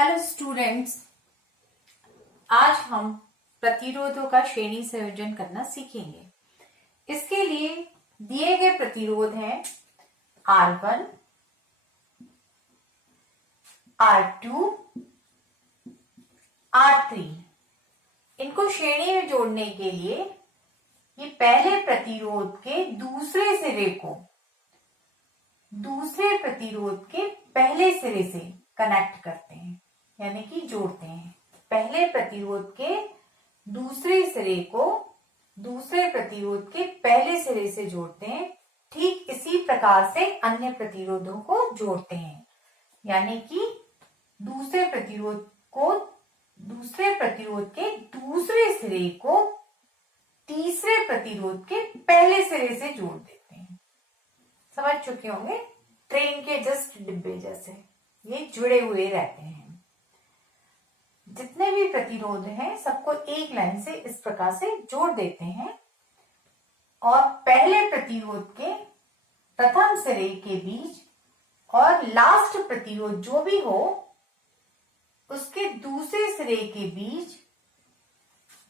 Hello students, आज हम प्रतिरोधों का श्रेणी संयोजन करना सीखेंगे। इसके लिए दिए गए प्रतिरोध हैं R1, R2, R3। इनको श्रेणी में जोड़ने के लिए ये पहले प्रतिरोध के दूसरे सिरे को दूसरे प्रतिरोध के पहले सिरे से कनेक्ट करते हैं, यानी कि जोड़ते हैं। पहले प्रतिरोध के दूसरे सिरे को दूसरे प्रतिरोध के पहले सिरे से जोड़ते हैं। ठीक इसी प्रकार से अन्य प्रतिरोधों को जोड़ते हैं, यानी कि दूसरे प्रतिरोध के दूसरे सिरे को तीसरे प्रतिरोध के पहले सिरे से जोड़ देते हैं। समझ चुके होंगे, ट्रेन के जस्ट डिब्बे जैसे ये जुड़े हुए रहते हैं। जितने भी प्रतिरोध हैं सबको एक लाइन से इस प्रकार से जोड़ देते हैं और पहले प्रतिरोध के प्रथम सिरे के बीच और लास्ट प्रतिरोध जो भी हो उसके दूसरे सिरे के बीच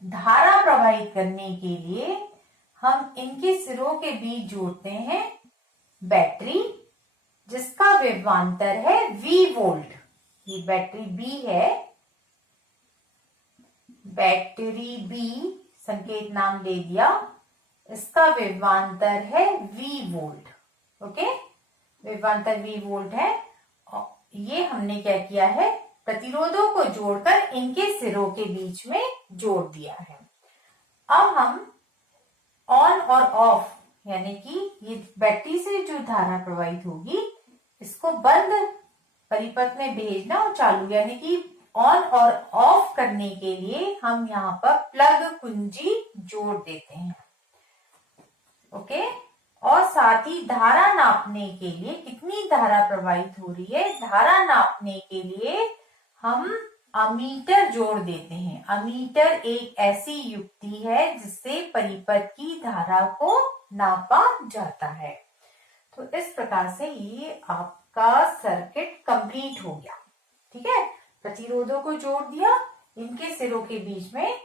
धारा प्रवाहित करने के लिए हम इनके सिरों के बीच जोड़ते हैं बैटरी, जिसका विभवांतर है V वोल्ट। ये बैटरी B है, बैटरी B संकेत नाम दे दिया। इसका विभवांतर है V वोल्ट। ओके, विभवांतर V वोल्ट है। और ये हमने क्या किया है, प्रतिरोधों को जोड़कर इनके सिरों के बीच में जोड़ दिया है। अब हम ऑन और ऑफ, यानी कि ये बैटरी से जो धारा प्रवाहित होगी इसको बंद परिपथ में भेजना और चालू, यानी कि ऑन और ऑफ करने के लिए हम यहाँ पर प्लग कुंजी जोड़ देते हैं। ओके, और साथ ही धारा नापने के लिए कितनी धारा प्रवाहित हो रही है, धारा नापने के लिए हम अमीटर जोड़ देते हैं। अमीटर एक ऐसी युक्ति है जिससे परिपथ की धारा को नापा जाता है। तो इस प्रकार से ये आपका सर्किट कंप्लीट हो गया। ठीक है, प्रतिरोधों को जोड़ दिया, इनके सिरों के बीच में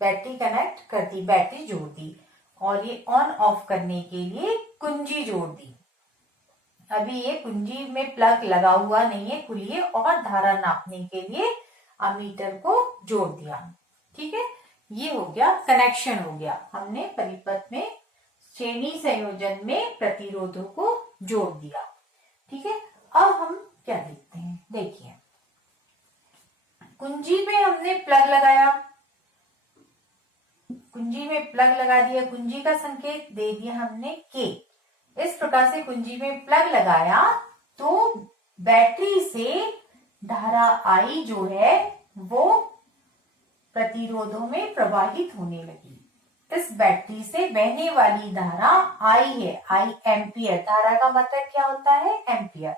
बैटरी कनेक्ट कर दी, बैटरी जोड़ दी और ये ऑन ऑफ करने के लिए कुंजी जोड़ दी। अभी ये कुंजी में प्लग लगा हुआ नहीं है, खुली है, और धारा नापने के लिए अमीटर को जोड़ दिया। ठीक है, ये हो गया, कनेक्शन हो गया। हमने परिपथ में श्रेणी संयोजन में प्रतिरोधों को जोड़ दिया। ठीक है, अब हम क्या देखते हैं, देखिए कुंजी में हमने प्लग लगाया, कुंजी में प्लग लगा दिया, कुंजी का संकेत दे दिया हमने K। इस प्रकार से कुंजी में प्लग लगाया तो बैटरी से धारा I जो है वो प्रतिरोधों में प्रवाहित होने लगी। इस बैटरी से बहने वाली धारा I है, I एम्पियर। धारा का मतलब क्या होता है, एम्पियर।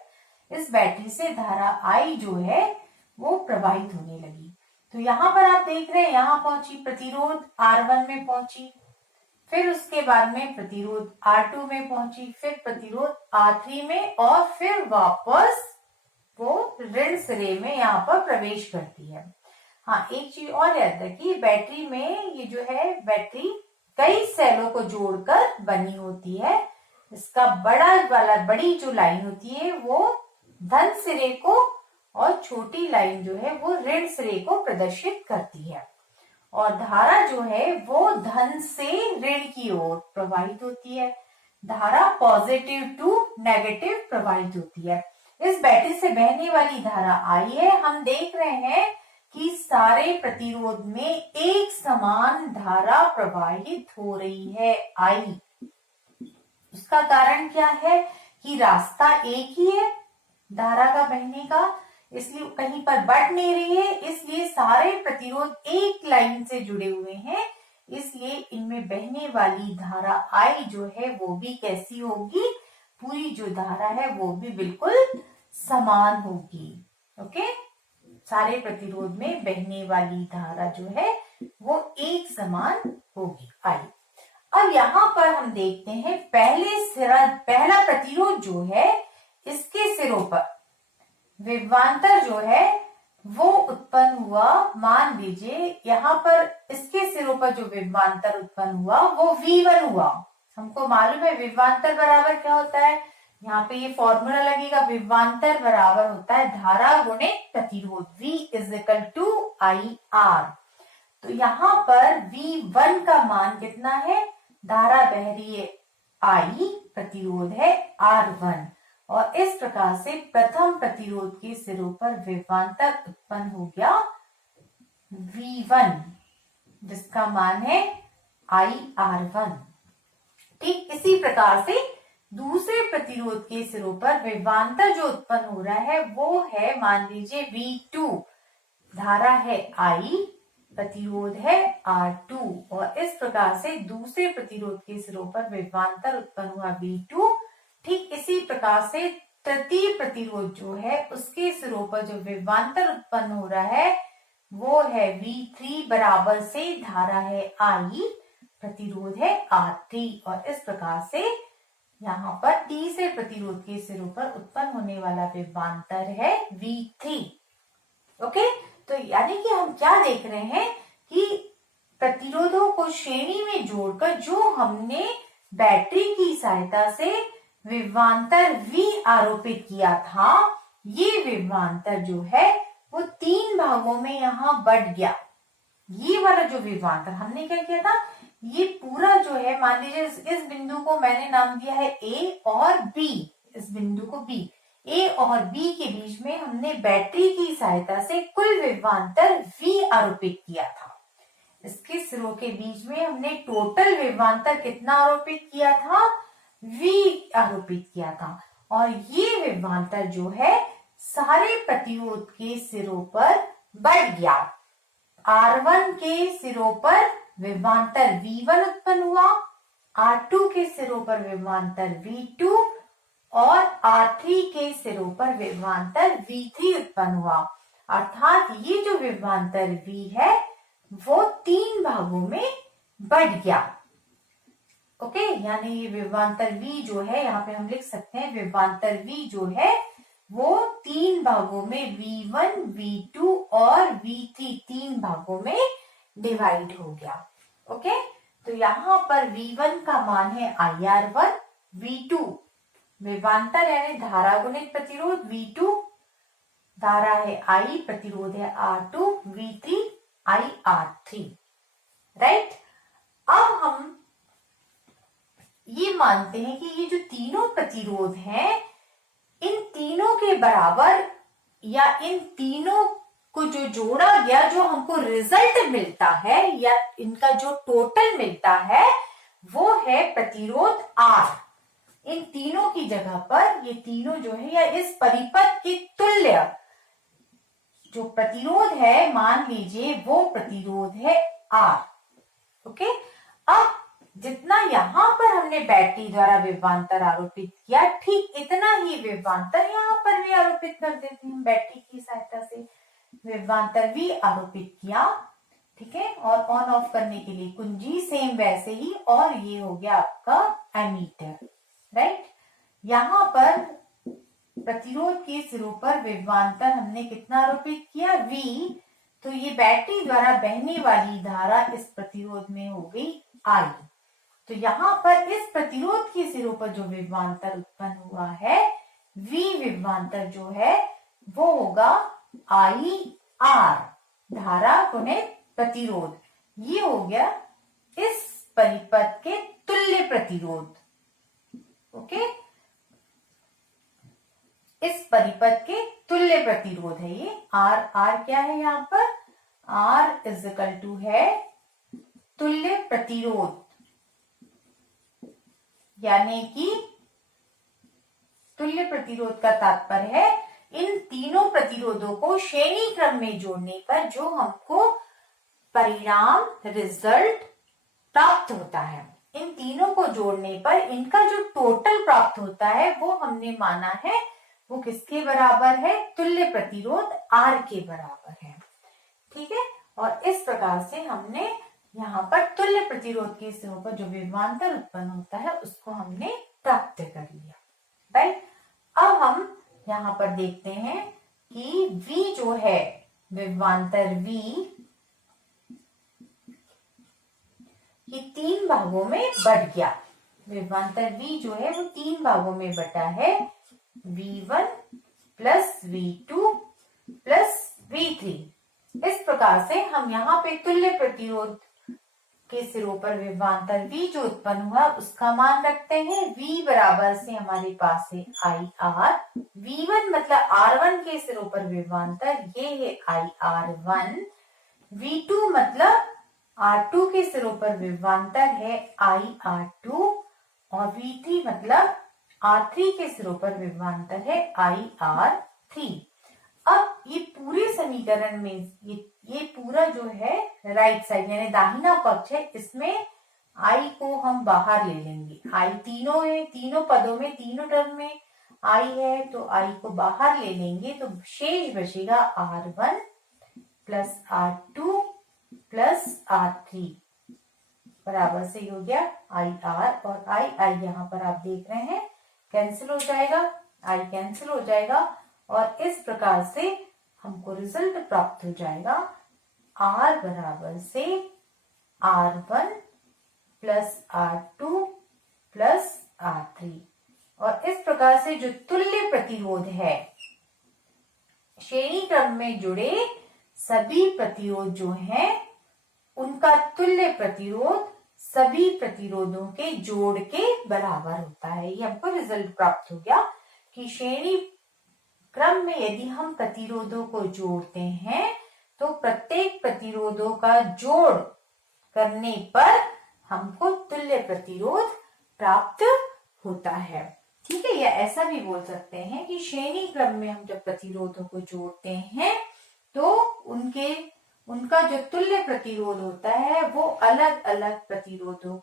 इस बैटरी से धारा I जो है वो प्रवाहित होने लगी। तो यहाँ पर आप देख रहे हैं, यहाँ पहुंची प्रतिरोध R1 में पहुंची, फिर उसके बाद में प्रतिरोध R2 में पहुंची, फिर प्रतिरोध R3 में, और फिर वापस वो ऋण सिरे में यहाँ पर प्रवेश करती है। हाँ, एक चीज और याद रखिए, बैटरी में ये जो है बैटरी कई सेलों को जोड़कर बनी होती है। इसका बड़ी जो लाइन होती है वो धन सिरे को और छोटी लाइन जो है वो ऋण सिरे को प्रदर्शित करती है। और धारा जो है वो धन से ऋण की ओर प्रवाहित होती है। धारा पॉजिटिव टू नेगेटिव प्रवाहित होती है। इस बैटरी से बहने वाली धारा I है। हम देख रहे हैं कि सारे प्रतिरोध में एक समान धारा प्रवाहित हो रही है I। उसका कारण क्या है कि रास्ता एक ही है धारा का बहने का, इसलिए कहीं पर बढ़ नहीं रही है, इसलिए सारे प्रतिरोध एक लाइन से जुड़े हुए हैं, इसलिए इनमें बहने वाली धारा I जो है वो भी कैसी होगी, पूरी जो धारा है वो भी बिल्कुल समान होगी। ओके, सारे प्रतिरोध में बहने वाली धारा जो है वो एक समान होगी I। अब यहाँ पर हम देखते हैं पहला प्रतिरोध जो है इसके सिरों पर विभवांतर जो है वो उत्पन्न हुआ, मान लीजिए यहाँ पर इसके सिरों पर जो विभवांतर उत्पन्न हुआ वो V1 हुआ। हमको मालूम है विभवांतर बराबर क्या होता है, यहाँ पे ये फॉर्मूला लगेगा, विभवांतर बराबर होता है धारा गुणित प्रतिरोध, V is equal to IR। तो यहाँ पर V1 का मान कितना है, धारा बह रही है I, प्रतिरोध है R1, और इस प्रकार से प्रथम प्रतिरोध के सिरों पर विभवांतर उत्पन्न हो गया V1, जिसका मान है IR1। ठीक इसी प्रकार से दूसरे प्रतिरोध के सिरों पर विभवांतर जो उत्पन्न हो रहा है वो है, मान लीजिए V2, धारा है I, प्रतिरोध है R2, और इस प्रकार से दूसरे प्रतिरोध के सिरों पर विभवांतर उत्पन्न हुआ V2। ठीक इसी प्रकार से तृतीय प्रतिरोध जो है उसके सिरों पर जो विभवांतर उत्पन्न हो रहा है वो है V3 बराबर से धारा है I, प्रतिरोध है R3, और इस प्रकार से यहाँ पर तीसरे प्रतिरोध के सिरों पर उत्पन्न होने वाला विभवांतर है V3। ओके, तो यानी कि हम क्या देख रहे हैं कि प्रतिरोधों को श्रेणी में जोड़कर जो हमने बैटरी की सहायता से विभवांतर V आरोपित किया था, ये विभवांतर जो है वो 3 भागों में यहाँ बढ़ गया। ये वाला जो विभवांतर हमने क्या किया था, ये पूरा जो है, मान लीजिए इस बिंदु को मैंने नाम दिया है A और B, इस बिंदु को B, A और B के बीच में हमने बैटरी की सहायता से कुल विभवांतर V आरोपित किया था। इसके सिरों के बीच में हमने टोटल विभवांतर कितना आरोपित किया था, V आरोपित किया था, और ये विभवांतर जो है सारे प्रतिरोध के सिरों पर बढ़ गया। R1 के सिरों पर विभवांतर V1 उत्पन्न हुआ, R2 के सिरों पर विभवांतर V2 और R3 के सिरों पर विभवांतर V3 उत्पन्न हुआ। अर्थात ये जो विभवांतर V है वो 3 भागों में बढ़ गया। ओके, यानी ये विभवांतर V जो है, यहाँ पे हम लिख सकते हैं विभवांतर V जो है वो 3 भागों में, V1, V2 और V3 3 भागों में डिवाइड हो गया। ओके, तो यहाँ पर V1 का मान है IR1, V2 विभवांतर यानी धारा गुणित प्रतिरोध, V2 धारा है I, प्रतिरोध है R2, V3 IR3। राइट, अब हम ये मानते हैं कि ये जो तीनों प्रतिरोध हैं, इन तीनों के बराबर या इन तीनों को जो जोड़ा गया, जो हमको रिजल्ट मिलता है या इनका जो टोटल मिलता है वो है प्रतिरोध R। इन तीनों की जगह पर ये तीनों जो है या इस परिपथ के तुल्य जो प्रतिरोध है, मान लीजिए वो प्रतिरोध है R। ओके, अब जितना यहाँ पर हमने बैटरी द्वारा विभवांतर आरोपित किया, ठीक इतना ही विभवांतर यहाँ पर भी आरोपित कर देते हैं। बैटरी की सहायता से विभवांतर भी आरोपित किया, ठीक है, और ऑन ऑफ करने के लिए कुंजी सेम वैसे ही, और ये हो गया आपका एमीटर। राइट, यहाँ पर प्रतिरोध के सिरों पर विभवांतर हमने कितना आरोपित किया, V, तो ये बैटरी द्वारा बहने वाली धारा इस प्रतिरोध में हो गई I। तो यहाँ पर इस प्रतिरोध के सिरों पर जो विभवांतर उत्पन्न हुआ है, V विभवांतर जो है वो होगा IR, धारा गुणित प्रतिरोध। ये हो गया इस परिपथ के तुल्य प्रतिरोध। ओके, इस परिपथ के तुल्य प्रतिरोध है ये। R क्या है यहाँ पर, R इज इक्वल टू है तुल्य प्रतिरोध, यानी कि तुल्य प्रतिरोध का तात्पर्य है इन तीनों प्रतिरोधों को श्रेणी क्रम में जोड़ने पर जो हमको परिणाम रिजल्ट प्राप्त होता है, इन तीनों को जोड़ने पर इनका जो टोटल प्राप्त होता है वो हमने माना है वो किसके बराबर है, तुल्य प्रतिरोध R के बराबर है। ठीक है, और इस प्रकार से हमने यहाँ पर तुल्य प्रतिरोध के सिरों पर जो विभवांतर उत्पन्न होता है उसको हमने प्राप्त कर लिया। राइट, अब हम यहाँ पर देखते हैं कि V जो है विभवांतर V ये 3 भागों में बट गया। विभवांतर V जो है वो 3 भागों में बटा है, V1 plus V2 plus V3। इस प्रकार से हम यहाँ पे तुल्य प्रतिरोध के सिरों पर विभवांतर V जो उत्पन्न हुआ उसका मान रखते हैं। V बराबर से हमारे पास है IR, V1 मतलब R1 के सिरों पर विभवांतर ये है IR1, V2 मतलब R2 के सिरों पर विभवांतर है IR2 और V3 मतलब R3 के सिरों पर विभवांतर है IR3। अब ये पूरे समीकरण में ये पूरा जो है राइट साइड यानी दाहिना पक्ष है, इसमें I को हम बाहर ले लेंगे। I तीनों है, तीनों पदों में तीनों टर्म में I है, तो I को बाहर ले लेंगे तो शेष बचेगा R1 plus R2 plus R3 बराबर से हो गया IR और I यहाँ पर आप देख रहे हैं कैंसिल हो जाएगा, I कैंसिल हो जाएगा और इस प्रकार से हमको रिजल्ट प्राप्त हो जाएगा R बराबर से R1 plus R2 plus R3। और इस प्रकार से जो तुल्य प्रतिरोध है, श्रेणी क्रम में जुड़े सभी प्रतिरोध जो हैं उनका तुल्य प्रतिरोध सभी प्रतिरोधों के जोड़ के बराबर होता है। ये हमको रिजल्ट प्राप्त हो गया कि श्रेणी क्रम में यदि हम प्रतिरोधों को जोड़ते हैं तो प्रत्येक प्रतिरोधों का जोड़ करने पर हमको तुल्य प्रतिरोध प्राप्त होता है। ठीक है, या ऐसा भी बोल सकते हैं कि श्रेणी क्रम में हम जब प्रतिरोधों को जोड़ते हैं तो उनका जो तुल्य प्रतिरोध होता है वो अलग अलग प्रतिरोधों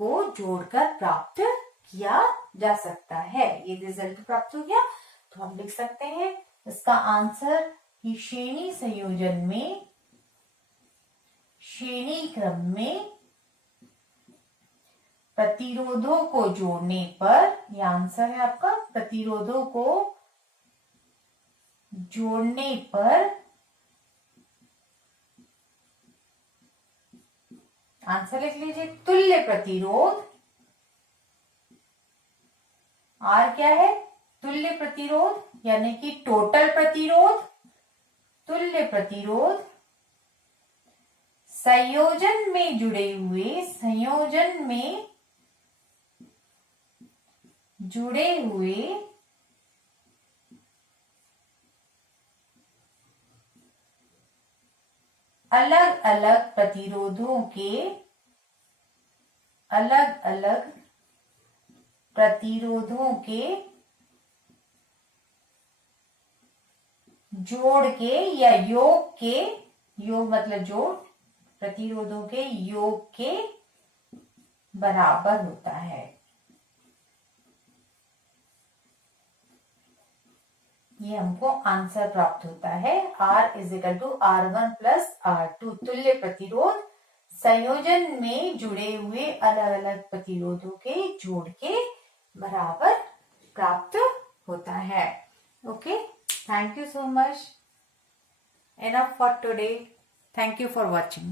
को जोड़कर प्राप्त किया जा सकता है। ये रिजल्ट प्राप्त हो गया तो हम लिख सकते हैं इसका आंसर कि श्रेणी संयोजन में श्रेणी क्रम में प्रतिरोधों को जोड़ने पर, यह आंसर है आपका, प्रतिरोधों को जोड़ने पर आंसर लिख लीजिए तुल्य प्रतिरोध। R क्या है? तुल्य प्रतिरोध यानी कि टोटल प्रतिरोध, तुल्य प्रतिरोध संयोजन में जुड़े हुए अलग अलग प्रतिरोधों के जोड़ के या योग मतलब जोड़, प्रतिरोधों के योग के बराबर होता है। ये हमको आंसर प्राप्त होता है। R is equal to R1 plus R2 तुल्य प्रतिरोध संयोजन में जुड़े हुए अलग अलग प्रतिरोधों के जोड़ के बराबर प्राप्त होता है। Okay, thank you so much. Enough for today. Thank you for watching.